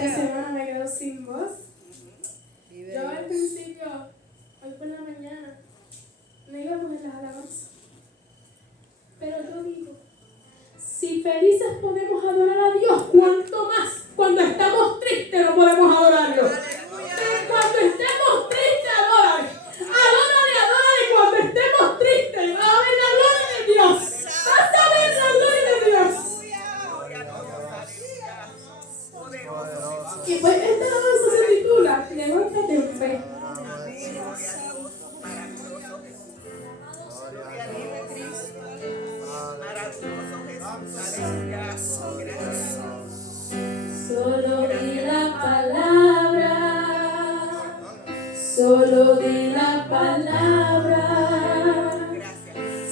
esta semana me quedo sin voz. Yo al principio, hoy por la mañana, me iba a poner las alabanzas. Pero yo digo, si felices podemos adorar a Dios, ¿cuánto más cuando estamos tristes no podemos adorarlo? Cuando estemos tristes, adórale. Adórale cuando estemos tristes. Va a ver la gloria de Dios. Vas a ver la gloria de Dios. Y pues esta alabanza se titula Levántate en fe. Solo di la palabra, solo di la palabra,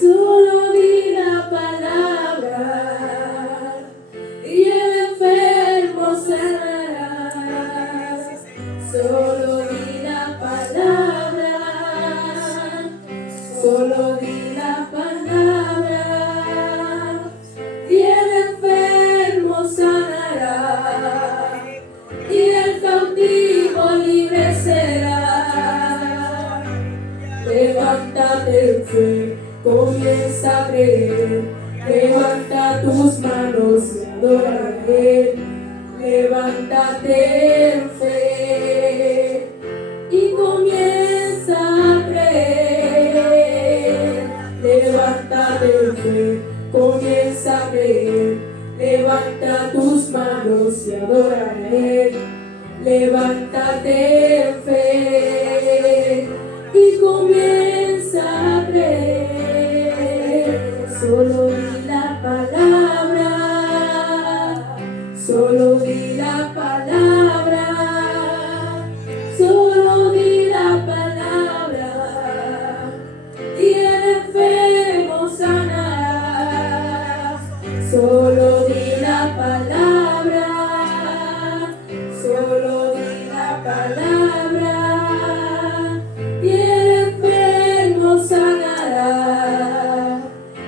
solo di la palabra y el enfermo sanará. Solo di la palabra, solo di la palabra y el enfermo sanará y el cautivo libre será. Levántate en fe, comienza a creer, levanta tus manos y adora a Él. Levántate en fe y comienza a creer. Levántate en fe, comienza a creer. Levanta tus manos y adora a Él. Levántate en fe y comienza a creer. Solo di la palabra, solo di la palabra, solo di la palabra y el enfermo sanará. Solo di la palabra, solo di la palabra y el enfermo sanará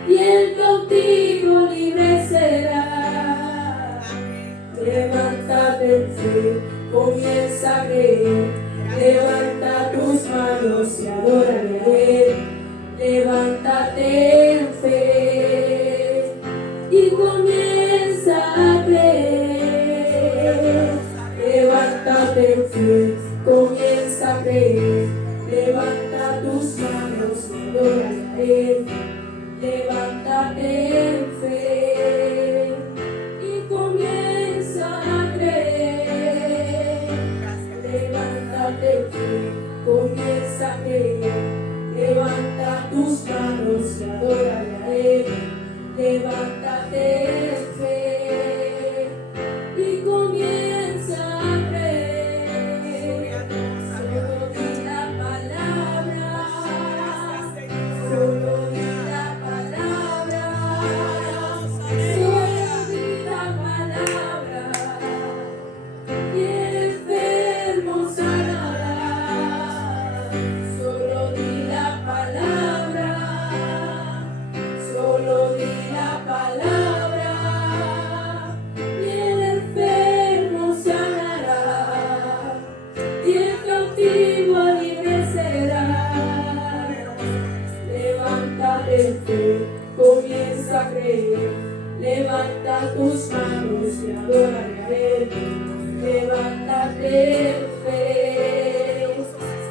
y el cautivo libre será. Levántate en fe, comienza a creer, levanta tus manos y adórale a Él. Levántate en fe y comienza a creer. Levántate en fe, comienza a creer, levanta tus manos y adórale a Él. Levántate en fe y comienza a creer. Levántate en fe, comienza a creer, levanta tus manos y adórale a Él. Levántate en fe y comienza a creer. Solo di la palabra, solo di la palabra, solo di la palabra y el enfermo sanará. Solo di la palabra, solo di la palabra y el enfermo sanará y el cautivo libre será. Levántate en fe, comienza a creer, levanta tus manos y adórale a Él. Levántate en fe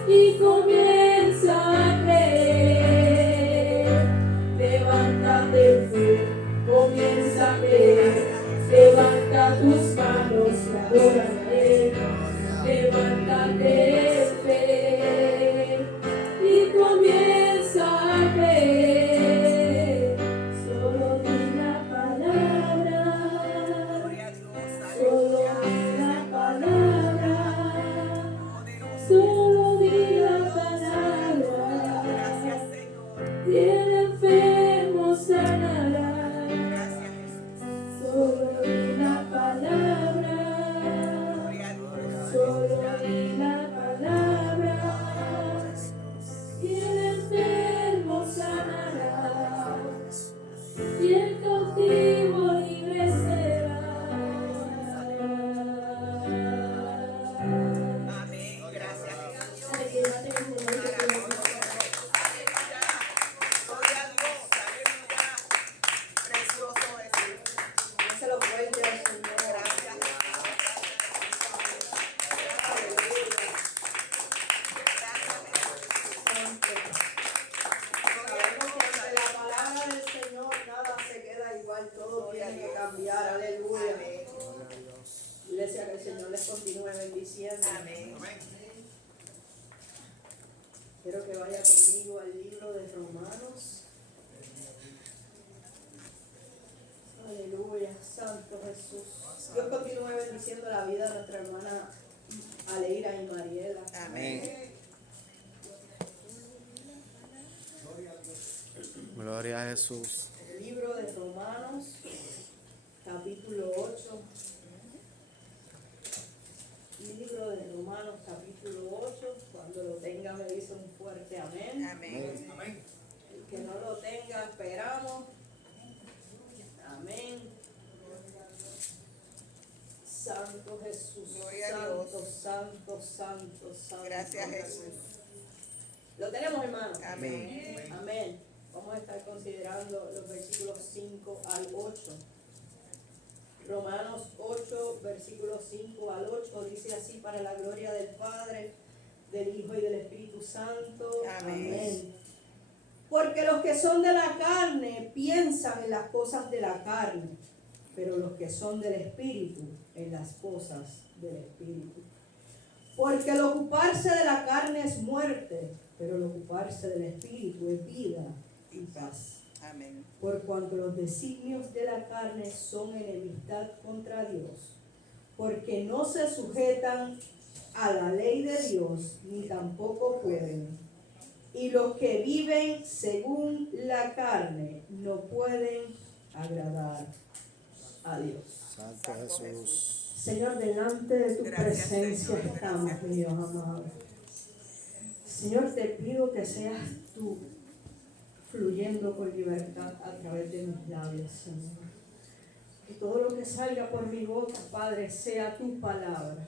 y comienza a creer. Levántate en fe, comienza a creer, levanta tus manos y adórale a Él. Levántate en fe y comienza a creer. Solo di la palabra, solo di la palabra, solo di la palabra y el enfermo sanará. Solo di la palabra, fuerte al Señor. Gracias. Sabemos que ante la palabra del Señor nada se queda igual, todo tiene que cambiar. Aleluya. Iglesia, que el Señor les continúe bendiciendo. Amén. Quiero que vaya conmigo al libro de Romanos. Aleluya, Santo Jesús. Dios continúe bendiciendo la vida de nuestra hermana Aleira y Mariela. Amén. Gloria a Jesús. El libro de Romanos, capítulo 8. El libro de Romanos, capítulo 8. Cuando lo tenga me dice un fuerte amén. Amén. El que no lo tenga, esperamos. Amén. Santo Jesús. Gloria a Dios. Santo. Gracias, Jesús. ¿Lo tenemos, hermano? Amén. Amén. Vamos a estar considerando los versículos 5 al 8. Romanos 8, versículos 5 al 8, dice así: para la gloria del Padre, del Hijo y del Espíritu Santo. Amén. Porque los que son de la carne piensan en las cosas de la carne, pero los que son del Espíritu en las cosas del Espíritu. Porque el ocuparse de la carne es muerte, pero el ocuparse del Espíritu es vida y paz. Amén. Por cuanto los designios de la carne son enemistad contra Dios, porque no se sujetan a la ley de Dios, ni tampoco pueden. Y los que viven según la carne no pueden agradar a Dios. Santo Jesús. Señor, delante de tu Gracias, presencia Señor. estamos, Gracias. Dios amado. Señor, te pido que seas tú fluyendo con libertad a través de mis labios, Señor. Que todo lo que salga por mi boca, Padre, sea tu palabra.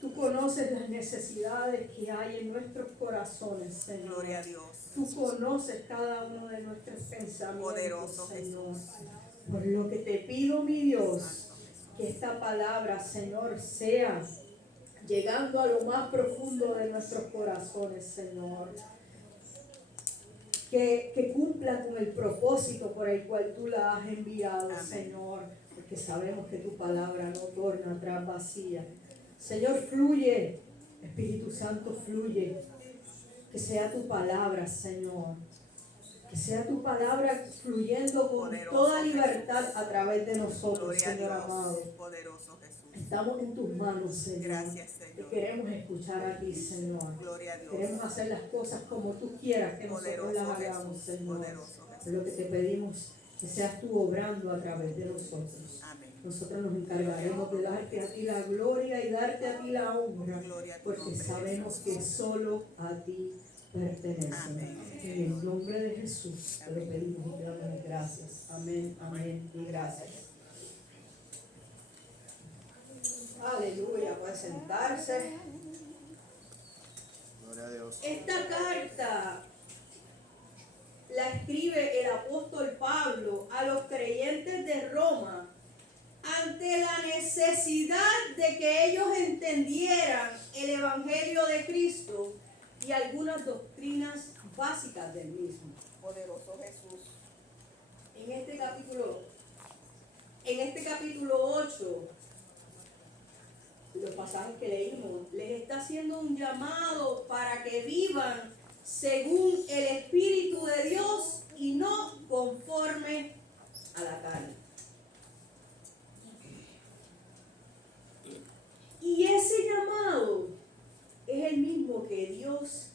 Tú conoces las necesidades que hay en nuestros corazones, Señor. Gloria a Dios. Tú conoces cada uno de nuestros pensamientos, Poderoso Señor. Jesús. Por lo que te pido, mi Dios, que esta palabra, Señor, sea llegando a lo más profundo de nuestros corazones, Señor. Que cumpla con el propósito por el cual tú la has enviado, Amén. Señor. Porque sabemos que tu palabra no torna atrás vacía. Señor, fluye. Espíritu Santo, fluye. Que sea tu palabra, Señor. Que sea tu palabra fluyendo con Poderoso toda Jesús. libertad a través de nosotros, Gloria a Señor Dios. amado. Poderoso Jesús. Estamos en tus manos, Señor. Gracias, Te Señor. queremos escuchar a ti, Señor. Gloria a Dios. Queremos hacer las cosas como tú quieras que nosotros Poderoso las hagamos, Jesús. Señor. Poderoso Es lo que te pedimos, que seas tú obrando a través de nosotros. Amén. Nosotros nos encargaremos de darte a ti la gloria y darte a ti la honra, Gloria a tu porque nombre, sabemos Jesús. que solo a ti pertenecen. Amén. En el nombre de Jesús te lo pedimos y te damos gracias. Amén, amén y gracias. Aleluya, puede sentarse. Gloria a Dios. Esta carta la escribe el apóstol Pablo a los creyentes de Roma ante la necesidad de que ellos entendieran el Evangelio de Cristo y algunas doctrinas básicas del mismo. Poderoso Jesús. En este capítulo 8, los pasajes que leímos, les está haciendo un llamado para que vivan según el Espíritu de Dios y no conforme a la carne. Y ese llamado es el mismo que Dios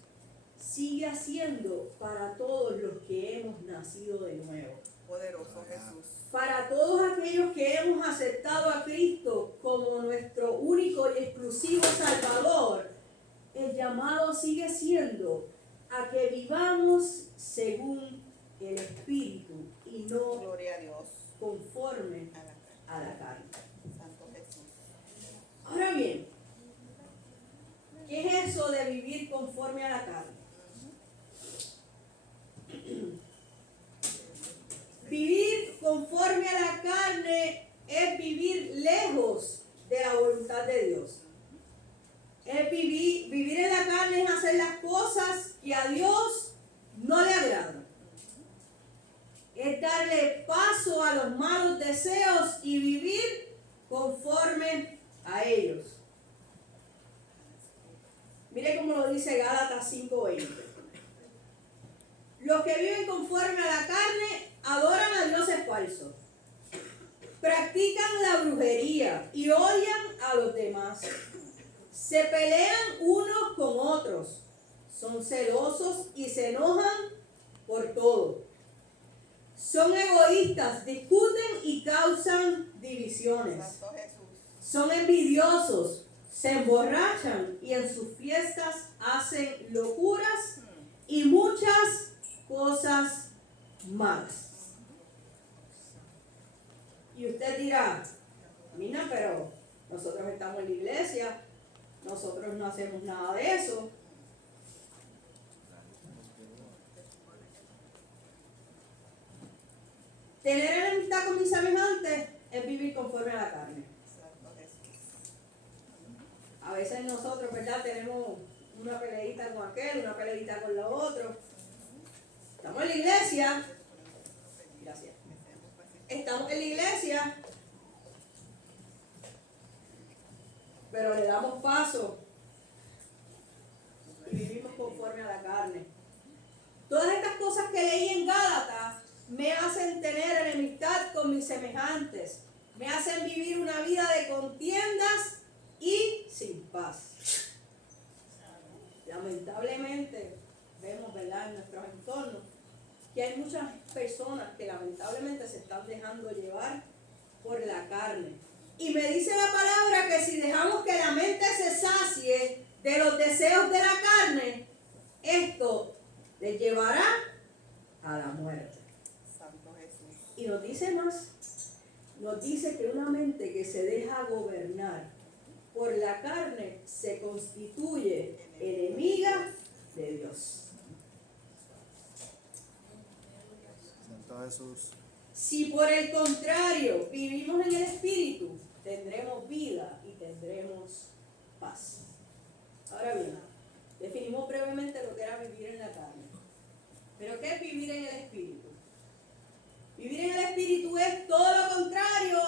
sigue haciendo para todos los que hemos nacido de nuevo. Poderoso Jesús. Para todos aquellos que hemos aceptado a Cristo como nuestro único y exclusivo Salvador, el llamado sigue siendo a que vivamos según el Espíritu y no Gloria a Dios. conforme A la a la carne. Santo Jesús. Ahora bien, ¿qué es eso de vivir conforme a la carne? Vivir conforme a la carne es vivir a Dios no le agrada. Es darle paso a los malos deseos y vivir conforme a ellos. Mire cómo lo dice Gálatas 5:20. Los que viven conforme a la carne adoran a dioses falsos. Practican la brujería y odian a los demás. Se pelean unos con otros. Son celosos y se enojan por todo. Son egoístas, discuten y causan divisiones. Santo Jesús. Son envidiosos, se emborrachan y en sus fiestas hacen locuras y muchas cosas malas. Y usted dirá, Mina, pero nosotros estamos en la iglesia, nosotros no hacemos nada de eso. Tener enemistad con mis semejantes es vivir conforme a la carne. Santo Jesús. A veces nosotros, ¿verdad? Tenemos una peleita con aquel, una peleita con la otra. Estamos en la iglesia. Gracias. Estamos en la iglesia, pero le damos paso y vivimos conforme a la carne. Todas estas cosas que leí en Gálatas me hacen tener enemistad con mis semejantes, me hacen vivir una vida de contiendas y sin paz. Lamentablemente vemos, ¿verdad?, en nuestros entornos que hay muchas personas que lamentablemente se están dejando llevar por la carne. Y me dice la palabra que si dejamos que la mente se sacie de los deseos de la carne, esto les llevará a la muerte. Santo Jesús. Y nos dice más, nos dice que una mente que se deja gobernar por la carne se constituye enemiga de Dios. Santo Jesús. Si por el contrario vivimos en el Espíritu, tendremos vida y tendremos paz. Ahora bien, definimos brevemente lo que era vivir en la carne. ¿Pero qué es vivir en el Espíritu? Vivir en el Espíritu es todo lo contrario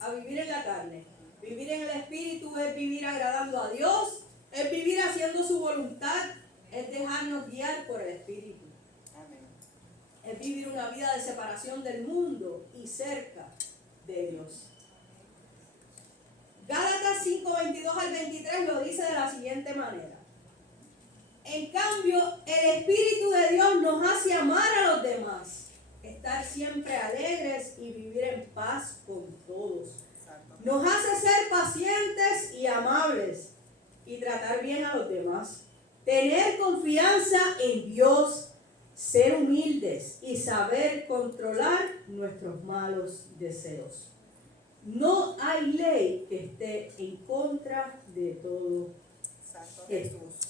a vivir en la carne. Vivir en el Espíritu es vivir agradando a Dios, es vivir haciendo su voluntad, es dejarnos guiar por el Espíritu. Amén. Es vivir una vida de separación del mundo y cerca de Dios. Gálatas 5:22 al 23 lo dice de la siguiente manera. En cambio, el Espíritu de Dios nos hace amar a los demás, estar siempre alegres y vivir en paz con todos. Santo. Nos hace ser pacientes y amables y tratar bien a los demás. Tener confianza en Dios, ser humildes y saber controlar nuestros malos deseos. No hay ley que esté en contra de todo Santo esto. Jesús.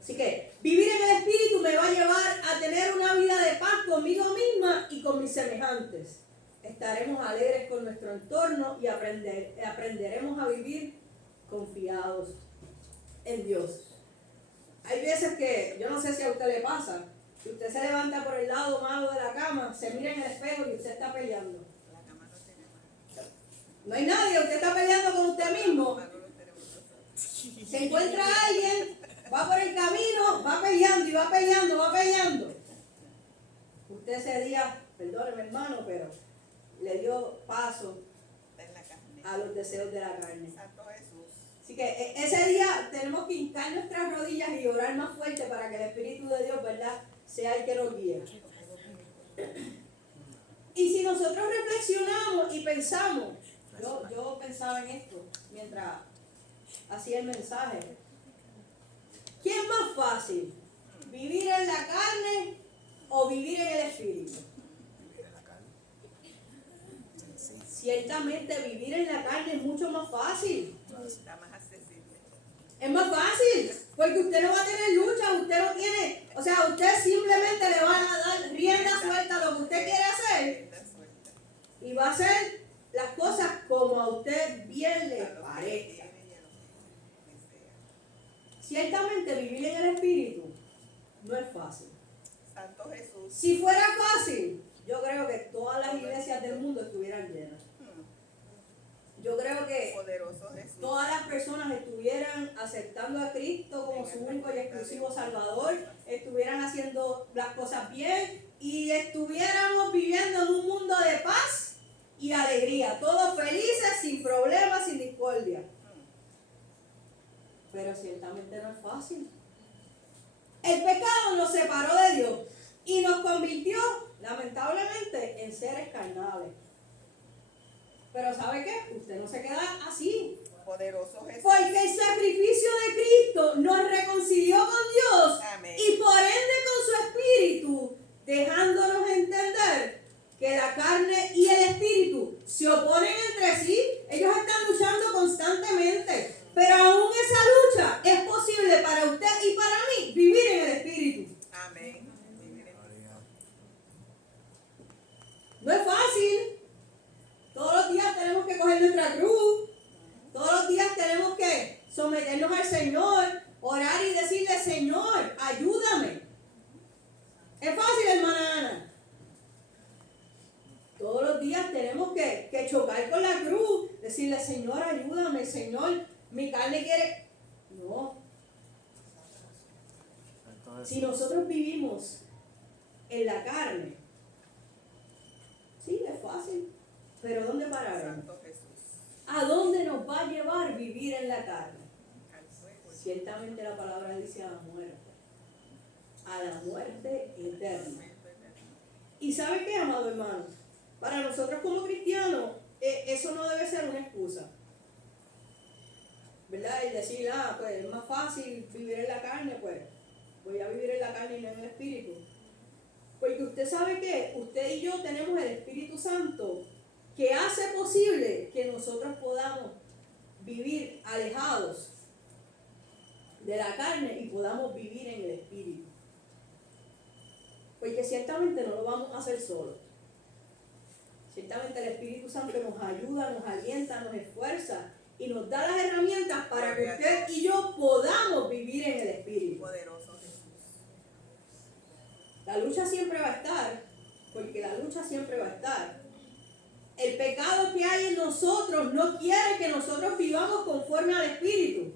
Así que vivir en el Espíritu me va a llevar a tener una vida de paz conmigo misma y con mis semejantes. Estaremos alegres con nuestro entorno y aprenderemos a vivir confiados en Dios. Hay veces que, yo no sé si a usted le pasa, que usted se levanta por el lado malo de la cama, se mira en el espejo y usted está peleando. La cama no tiene mano. No hay nadie, usted está peleando con usted mismo. Mano no tenemos nosotros. Se encuentra alguien, va por el camino, va peleando y va peleando, va peleando. Usted ese día, perdóneme hermano, pero le dio paso Está en la carne. a los deseos de la carne. Santo Jesús. Así que ese día tenemos que hincar nuestras rodillas y orar más fuerte para que el Espíritu de Dios, ¿verdad?, sea el que nos guíe. Y si nosotros reflexionamos y pensamos, yo pensaba en esto mientras hacía el mensaje. ¿Quién es más fácil? ¿Vivir en la carne o vivir en el Espíritu? Vivir en la carne. Sí. Ciertamente vivir en la carne es mucho más fácil. Está más accesible. Es más fácil, porque usted no va a tener lucha, usted no tiene, o sea, usted simplemente le va a dar rienda suelta a lo que usted quiere hacer Rienda suelta. y va a hacer las cosas como a usted bien le A lo que parezca. quiere y a lo que desea. Ciertamente vivir en el Espíritu no es fácil. Santo Jesús. Si fuera fácil, yo creo que todas las iglesias del mundo estuvieran llenas. Yo creo que Poderoso Jesús. todas las personas estuvieran aceptando a Cristo como su único y exclusivo Salvador, estuvieran haciendo las cosas bien y estuviéramos viviendo en un mundo de paz y alegría, todos felices, sin problemas, sin discordia. Pero ciertamente no es fácil. El pecado nos separó de Dios y nos convirtió, lamentablemente, en seres carnales. Pero ¿sabe qué? Usted no se queda así. Poderoso Jesús. Porque el sacrificio de Cristo nos reconcilió con Dios Amén. y por ende con su espíritu, dejándonos entender que la carne y el espíritu se oponen entre sí. Ellos están luchando constantemente, pero aún esa lucha es posible para usted y para mí vivir en el espíritu. Amén. No es fácil. Todos los días tenemos que coger nuestra cruz. Todos los días tenemos que someternos al Señor, orar y decirle: Señor, ayúdame. Es fácil, hermana Ana. Todos los días tenemos que chocar con la cruz, decirle: Señor, ayúdame, Señor, mi carne quiere. No. Si nosotros vivimos en la carne, sí, es fácil. Pero ¿dónde pararemos? Santo Jesús. ¿A dónde nos va a llevar vivir en la carne? Al fuego. Ciertamente la palabra dice a la muerte eterna. ¿Y sabe qué, amado hermano? Para nosotros como cristianos, eso no debe ser una excusa, ¿verdad? Y decir: pues es más fácil vivir en la carne, pues voy a vivir en la carne y no en el Espíritu. Porque usted sabe que usted y yo tenemos el Espíritu Santo, que hace posible que nosotros podamos vivir alejados de la carne y podamos vivir en el Espíritu. Porque ciertamente no lo vamos a hacer solos. Ciertamente el Espíritu Santo nos ayuda, nos alienta, nos esfuerza y nos da las herramientas para que usted y yo podamos vivir en el Espíritu. Poderoso Jesús. La lucha siempre va a estar, porque la lucha siempre va a estar. El pecado que hay en nosotros no quiere que nosotros vivamos conforme al Espíritu.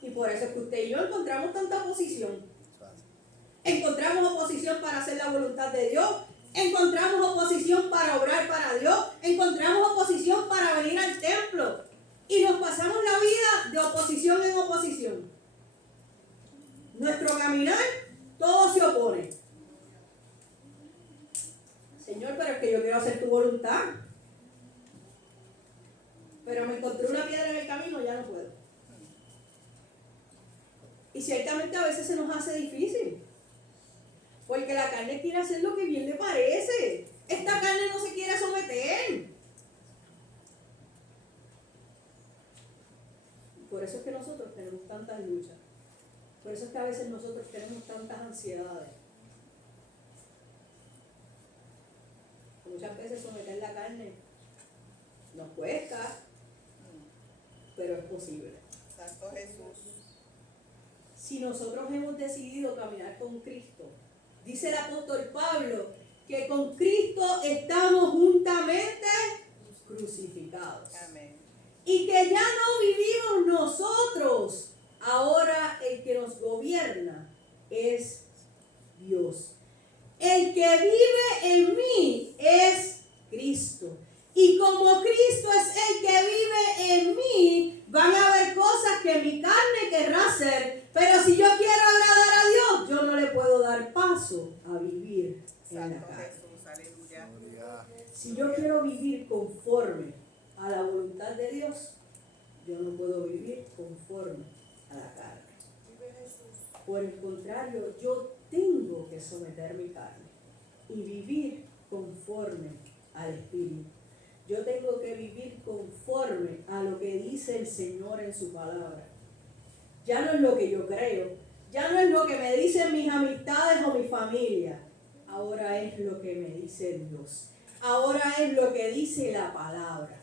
Y por eso es que usted y yo encontramos tanta oposición. Encontramos oposición para hacer la voluntad de Dios. Encontramos oposición para obrar para Dios. Encontramos oposición para venir al templo. Y nos pasamos la vida de oposición en oposición. Nuestro caminar, todo se opone. Señor, pero es que yo quiero hacer tu voluntad. Pero me encontré una piedra en el camino, ya no puedo. Y ciertamente a veces se nos hace difícil. Porque la carne quiere hacer lo que bien le parece. Esta carne no se quiere someter. Por eso es que nosotros tenemos tantas luchas. Por eso es que a veces nosotros tenemos tantas ansiedades. Muchas veces someter la carne nos cuesta, pero es posible. Santo Jesús. Si nosotros hemos decidido caminar con Cristo, dice el apóstol Pablo que con Cristo estamos juntamente crucificados. Amén. Y que ya no vivimos nosotros, ahora el que nos gobierna es Dios. El que vive en mí es Cristo. Y como Cristo es el que vive en mí, van a haber cosas que mi carne querrá hacer. Pero si yo quiero agradar a Dios, yo no le puedo dar paso a vivir en la Santo carne. Jesús. Aleluya. Si yo quiero vivir conforme a la voluntad de Dios, yo no puedo vivir conforme a la carne. Por el contrario, yo tengo que someter mi carne y vivir conforme al Espíritu. Yo tengo que vivir conforme a lo que dice el Señor en su palabra. Ya no es lo que yo creo, ya no es lo que me dicen mis amistades o mi familia. Ahora es lo que me dice Dios. Ahora es lo que dice la palabra.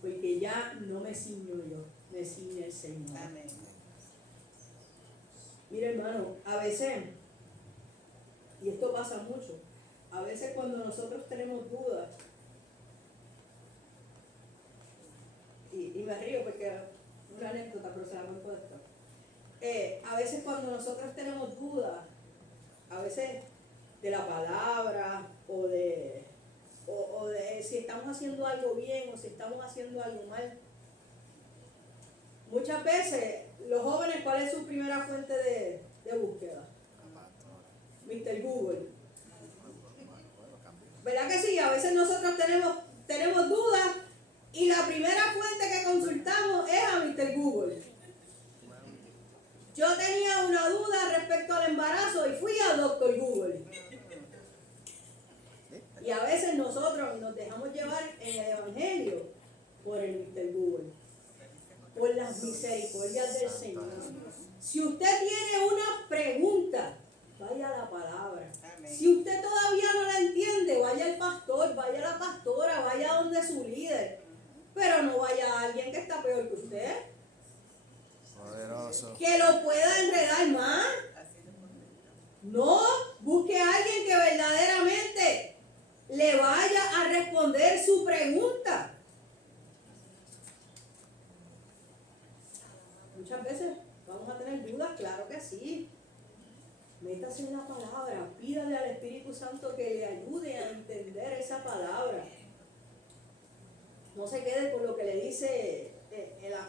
Porque ya no me ciño yo, me ciñe el Señor. Amén. Mira, hermano, a veces, y esto pasa mucho, a veces cuando nosotros tenemos dudas, y me río porque es una anécdota, pero se la cuento esto. A veces cuando nosotros tenemos dudas, a veces de la palabra o de si estamos haciendo algo bien o si estamos haciendo algo mal. Muchas veces los jóvenes, ¿cuál es su primera fuente de búsqueda? Mr. Google. ¿Verdad que sí? A veces nosotros tenemos dudas y la primera fuente que consultamos es a Mr. Google. Yo tenía una duda respecto al embarazo y fui a Dr. Google. Y a veces nosotros nos dejamos llevar en el Evangelio por el Mr. Google, por las misericordias del Señor. Si usted tiene una pregunta, vaya a la palabra. Si usted todavía no la entiende, vaya al pastor, vaya a la pastora, vaya a donde su líder. Pero no vaya a alguien que está peor que usted, Poderoso. que lo pueda enredar más. No, busque a alguien que verdaderamente le vaya a responder su pregunta. Muchas veces vamos a tener dudas, claro que sí. Métase en la palabra, pídale al Espíritu Santo que le ayude a entender esa palabra. No se quede con lo que le dice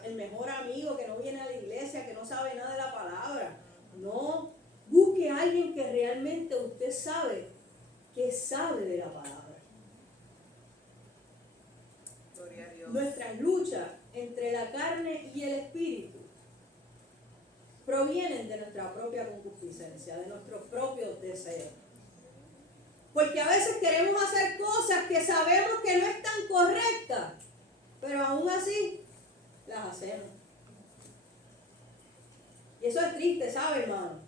el mejor amigo que no viene a la iglesia, que no sabe nada de la palabra. No, busque a alguien que realmente usted sabe que sabe de la palabra. Gloria a Dios. Nuestras luchas entre la carne y el espíritu provienen de nuestra propia concupiscencia, de nuestros propios deseos. Porque a veces queremos hacer cosas que sabemos que no están correctas, pero aún así las hacemos. Y eso es triste, ¿sabe, hermano?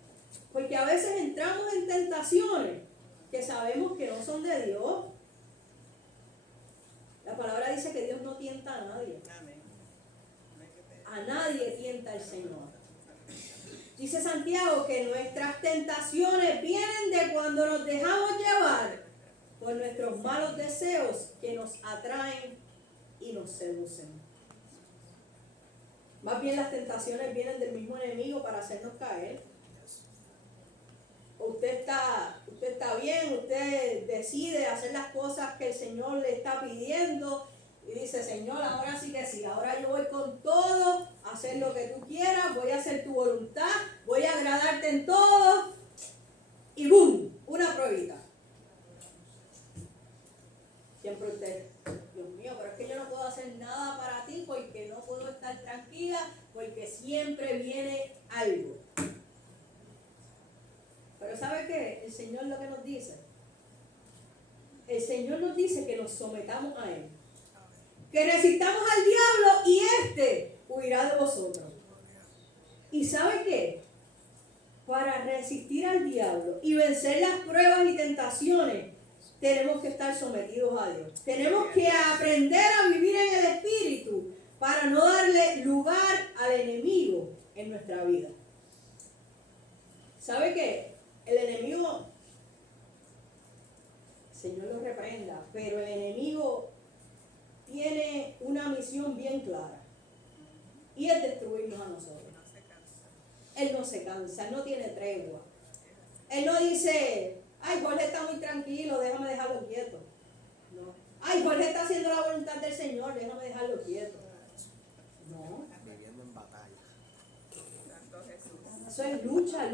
Porque a veces entramos en tentaciones que sabemos que no son de Dios. La palabra dice que Dios no tienta a nadie. Amén. A nadie tienta el Señor. Dice Santiago que nuestras tentaciones vienen de cuando nos dejamos llevar por nuestros malos deseos que nos atraen y nos seducen. Más bien las tentaciones vienen del mismo enemigo para hacernos caer. Usted está bien, usted decide hacer las cosas que el Señor le está pidiendo y dice, Señor, ahora sí que sí, ahora yo voy con todo a hacer lo que tú quieras, voy a hacer tu voluntad, voy a agradarte en todo y ¡boom! Una pruebita. Siempre usted, Dios mío, pero es que yo no puedo hacer nada para ti porque no puedo estar tranquila, porque siempre viene algo. Pero ¿sabe qué? El Señor lo que nos dice. El Señor nos dice que nos sometamos a Él. Que resistamos al diablo y éste huirá de vosotros. ¿Y sabe qué? Para resistir al diablo y vencer las pruebas y tentaciones, tenemos que estar sometidos a Dios. Tenemos que aprender a vivir en el Espíritu para no darle lugar al enemigo en nuestra vida. ¿Sabe qué? El enemigo, el Señor lo reprenda, pero el enemigo tiene una misión bien clara y es destruirnos a nosotros. No se cansa. Él no se cansa, él no tiene tregua. Él no dice, ay, Jorge está muy tranquilo, déjame dejarlo quieto. No. Ay, Jorge está haciendo la voluntad del Señor, déjame dejarlo quieto. No. Viviendo en batalla. Santo Jesús. Eso es lucha,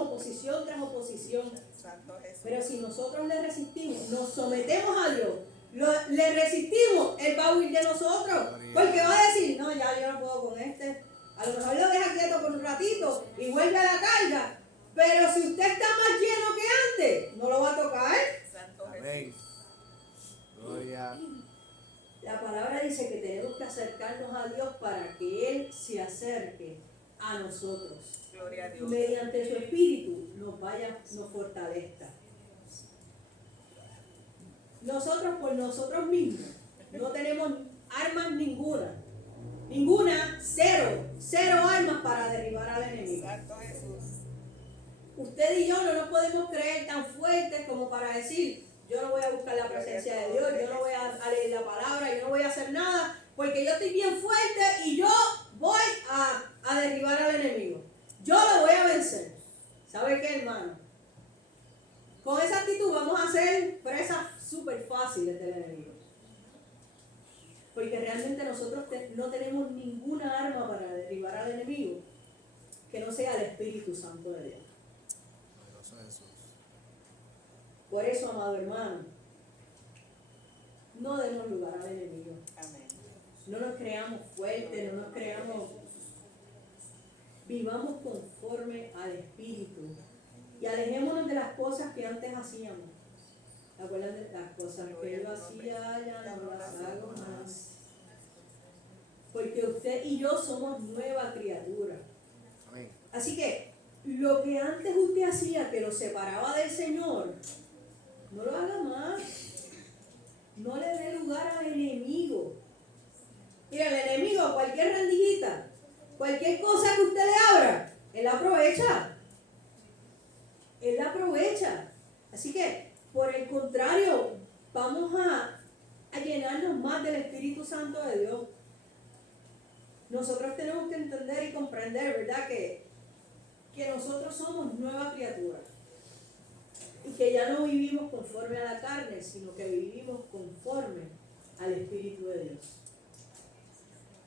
oposición tras oposición. Santo Jesús. Pero si nosotros le resistimos, nos sometemos a Dios, le resistimos, Él va a huir de nosotros. Porque va a decir, no, ya yo no puedo con este. A lo mejor lo deja quieto por un ratito y vuelve a la carga. Pero si usted está más lleno que antes, no lo va a tocar. Santo Amén. Jesús. Gloria. La palabra dice que tenemos que acercarnos a Dios para que Él se acerque a nosotros. Gloria a Dios. Mediante su espíritu nos fortalezca. Nosotros por nosotros mismos no tenemos armas ninguna, cero armas para derribar al enemigo. Santo Jesús. usted y yo no nos podemos creer tan fuertes como para decir, yo no voy a buscar la presencia de Dios, yo no voy a leer la palabra, yo no voy a hacer nada, porque yo estoy bien fuerte y yo voy a derribar al enemigo. Yo lo voy a vencer. ¿Sabe qué, hermano? Con esa actitud vamos a ser presas súper fáciles del enemigo. Porque realmente nosotros no tenemos ninguna arma para derribar al enemigo que no sea el Espíritu Santo de Dios. Poderoso Jesús. Por eso, amado hermano, no demos lugar al enemigo. Amén. No nos creamos fuertes, no nos creamos. Vivamos conforme al Espíritu y alejémonos de las cosas que antes hacíamos. ¿Se acuerdan de las cosas que yo hacía? Ya no las hago más. Porque usted y yo somos nueva criatura. Amén. Así que lo que antes usted hacía que lo separaba del Señor, no lo haga más. No le dé lugar al enemigo. Mira, el enemigo, cualquier rendijita, cualquier cosa que usted le abra, él la aprovecha. Él la aprovecha. Así que, por el contrario, vamos a llenarnos más del Espíritu Santo de Dios. Nosotros tenemos que entender y comprender, ¿verdad? Que nosotros somos nueva criatura. Y que ya no vivimos conforme a la carne, sino que vivimos conforme al Espíritu de Dios.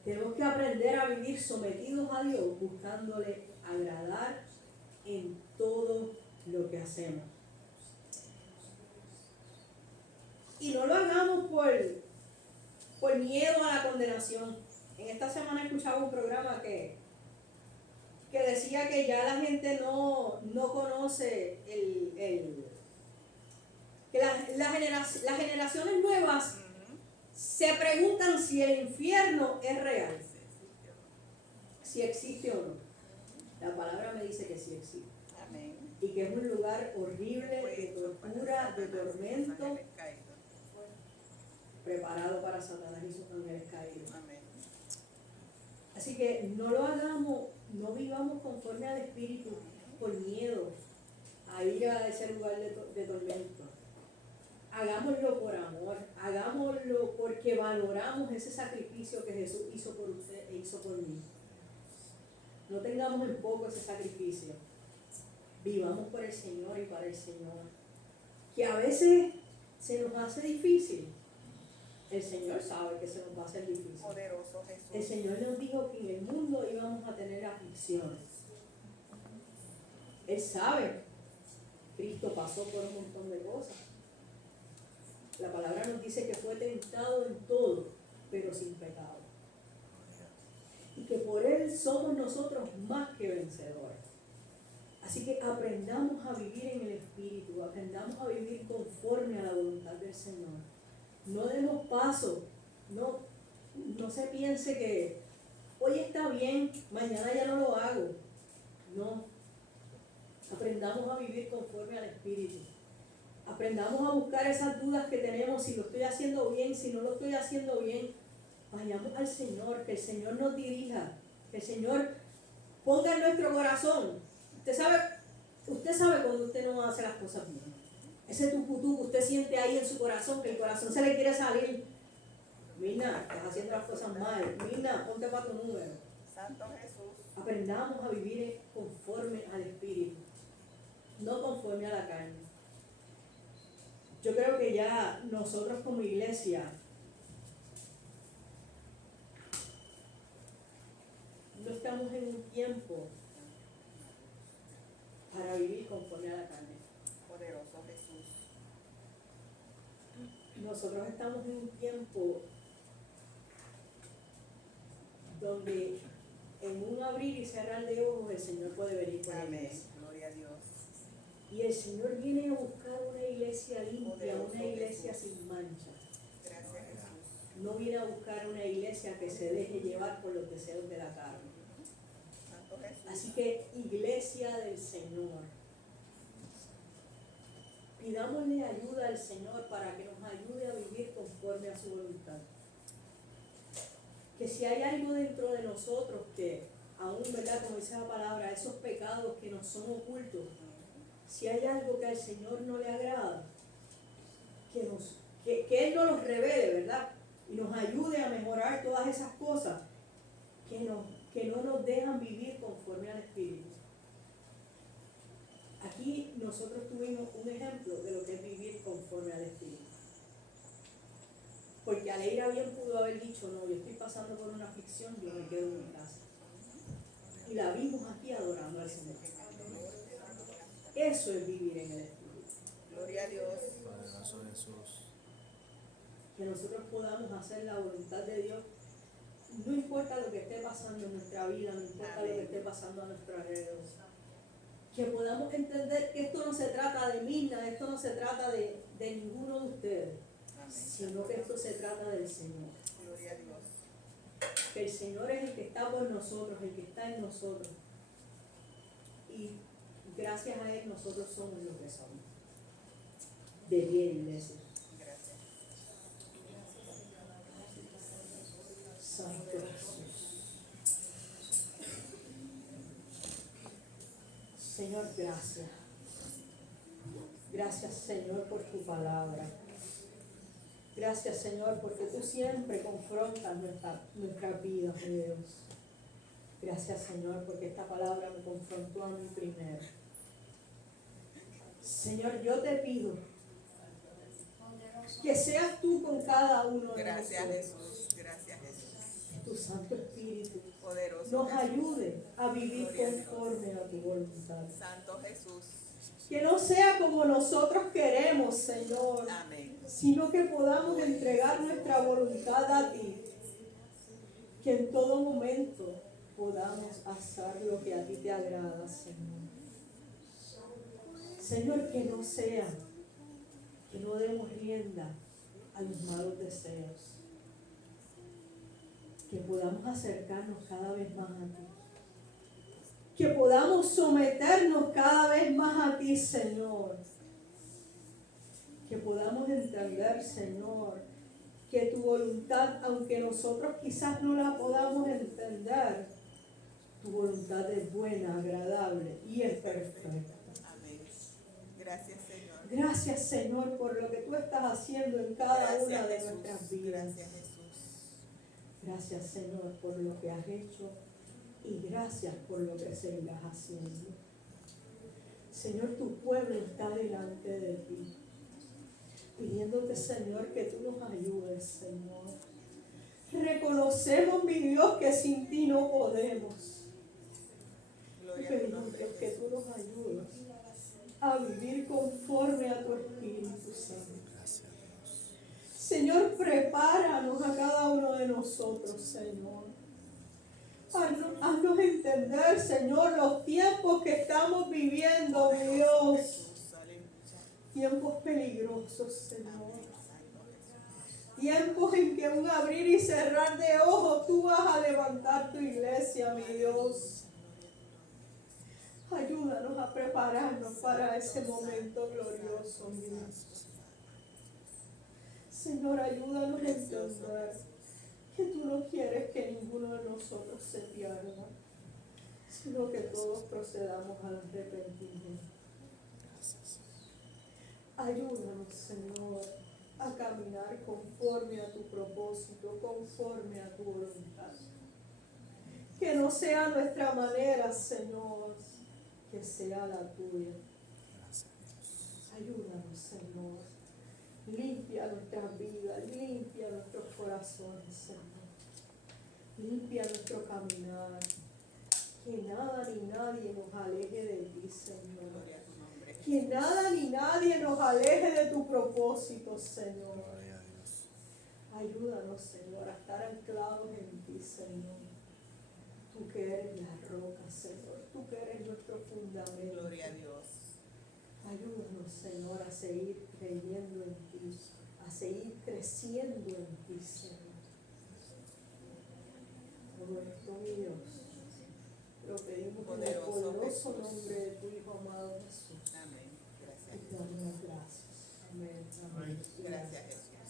Tenemos que aprender a vivir sometidos a Dios, buscándole agradar en todo lo que hacemos. Y no lo hagamos por miedo a la condenación. En esta semana escuchaba un programa que decía que ya la gente no conoce que las generaciones nuevas se preguntan si el infierno es real, si existe o no. La palabra me dice que sí existe. Amén. Y que es un lugar horrible de tortura, de tormento, preparado para Satanás y sus ángeles caídos. Amén. Así que no lo hagamos, no vivamos conforme al Espíritu por miedo a ir a ese lugar de tormento. Hagámoslo por amor, hagámoslo porque valoramos ese sacrificio que Jesús hizo por usted e hizo por mí. No tengamos en poco ese sacrificio. Vivamos por el Señor y para el Señor. Que a veces se nos hace difícil. El Señor sabe que se nos va a hacer difícil. Poderoso Jesús. El Señor nos dijo que en el mundo íbamos a tener aflicciones. Él sabe. Cristo pasó por un montón de cosas. La palabra nos dice que fue tentado en todo, pero sin pecado. Y que por Él somos nosotros más que vencedores. Así que aprendamos a vivir en el Espíritu, aprendamos a vivir conforme a la voluntad del Señor. No demos paso, no se piense que hoy está bien, mañana ya no lo hago. No, aprendamos a vivir conforme al Espíritu. Aprendamos a buscar esas dudas que tenemos, si lo estoy haciendo bien, si no lo estoy haciendo bien. Vayamos al Señor, que el Señor nos dirija, que el Señor ponga en nuestro corazón. Usted sabe cuando usted no hace las cosas bien. Ese tucutú que usted siente ahí en su corazón, que el corazón se le quiere salir. Mirna, estás haciendo las cosas mal. Mirna, ponte para tu número. Santo Jesús. Aprendamos a vivir conforme al Espíritu, no conforme a la carne. Yo creo que ya nosotros como iglesia no estamos en un tiempo para vivir conforme a la carne. Poderoso Jesús. Nosotros estamos en un tiempo donde en un abrir y cerrar de ojos el Señor puede venir por la Amén. iglesia. Gloria a Dios. Y el Señor viene a buscar una iglesia limpia, Poderoso una iglesia Jesús. sin mancha. Gracias Jesús. No viene a buscar una iglesia que se deje llevar por los deseos de la carne. Santo Jesús. Así que, iglesia del Señor, pidámosle ayuda al Señor para que nos ayude a vivir conforme a su voluntad. Que si hay algo dentro de nosotros que aún, ¿verdad? Como dice la palabra, esos pecados que nos son ocultos, Si hay algo que al Señor no le agrada, que Él nos los revele, ¿verdad? Y nos ayude a mejorar todas esas cosas que no nos dejan vivir conforme al Espíritu. Aquí nosotros tuvimos un ejemplo de lo que es vivir conforme al Espíritu. Porque Aleira bien pudo haber dicho, no, yo estoy pasando por una aflicción, yo me quedo en mi casa. Y la vimos aquí adorando al Señor. Eso es vivir en el Espíritu. Gloria a Dios. Poderoso Jesús. Que nosotros podamos hacer la voluntad de Dios. No importa lo que esté pasando en nuestra vida, no importa lo que esté pasando a nuestro alrededor. Que podamos entender que esto no se trata de Mirna, esto no se trata de ninguno de ustedes, sino que esto se trata del Señor. Gloria a Dios. Que el Señor es el que está por nosotros, el que está en nosotros. Y gracias a Él nosotros somos lo que somos. De bien, iglesia. Gracias. Santo Jesús. Señor, gracias. Gracias, Señor, por tu palabra. Gracias, Señor, porque tú siempre confrontas nuestras vidas, mi Dios. Gracias, Señor, porque esta palabra me confrontó a mí primero. Señor, yo te pido que seas tú con cada uno de Gracias, nosotros. Jesús. Gracias, Jesús. Tu Santo Espíritu Poderoso nos Jesús. ayude a vivir conforme a tu voluntad. Santo Jesús. Que no sea como nosotros queremos, Señor, Amén. sino que podamos entregar nuestra voluntad a ti. Que en todo momento podamos hacer lo que a ti te agrada, Señor. Señor, que no sea, que no demos rienda a los malos deseos. Que podamos acercarnos cada vez más a ti. Que podamos someternos cada vez más a ti, Señor. Que podamos entender, Señor, que tu voluntad, aunque nosotros quizás no la podamos entender, tu voluntad es buena, agradable y es perfecta. Amén. Gracias, Señor. Gracias, Señor, por lo que tú estás haciendo en cada una de Jesús. nuestras vidas. Gracias, Jesús. Gracias, Señor, por lo que has hecho y gracias por lo que seguirás haciendo. Señor, tu pueblo está delante de ti, pidiéndote, Señor, que tú nos ayudes, Señor. Reconocemos, mi Dios, que sin ti no podemos. Gloria a tu Pedimos, nombre, Dios, que tú Jesús. nos ayudes a vivir conforme a tu Espíritu Santo. Gracias, Dios. Señor, prepáranos a cada uno de nosotros, Señor. Haznos entender, Señor, los tiempos que estamos viviendo, mi Dios. Jesús. Aleluya. Tiempos peligrosos, Señor. Santo Jesús. Tiempos en que un abrir y cerrar de ojos tú vas a levantar tu iglesia, mi Dios. Ayúdanos a prepararnos para ese momento glorioso, mi Dios. Señor, ayúdanos a entender que tú no quieres que ninguno de nosotros se pierda, sino que todos procedamos al arrepentimiento. Ayúdanos, Señor, a caminar conforme a tu propósito, conforme a tu voluntad. Que no sea nuestra manera, Señor, que sea la tuya. Gracias, Dios. Ayúdanos, Señor. Limpia nuestras vidas, limpia nuestros corazones, Señor. Limpia nuestro caminar. Que nada ni nadie nos aleje de ti, Señor. Gloria a tu nombre. Que nada ni nadie nos aleje de tu propósito, Señor. Gloria a Dios. Ayúdanos, Señor, a estar anclados en ti, Señor. Tú que eres la roca, Señor. Tú que eres nuestro fundamento. Gloria a Dios. Ayúdanos, Señor, a seguir creyendo en ti, a seguir creciendo en ti, Señor. Todo esto, mi Dios, lo pedimos en el Poderoso poderoso Jesús. nombre de tu Hijo amado Jesús. Amén. Gracias, Y te Jesús. damos las gracias. Amén. Amén. Gracias, Jesús.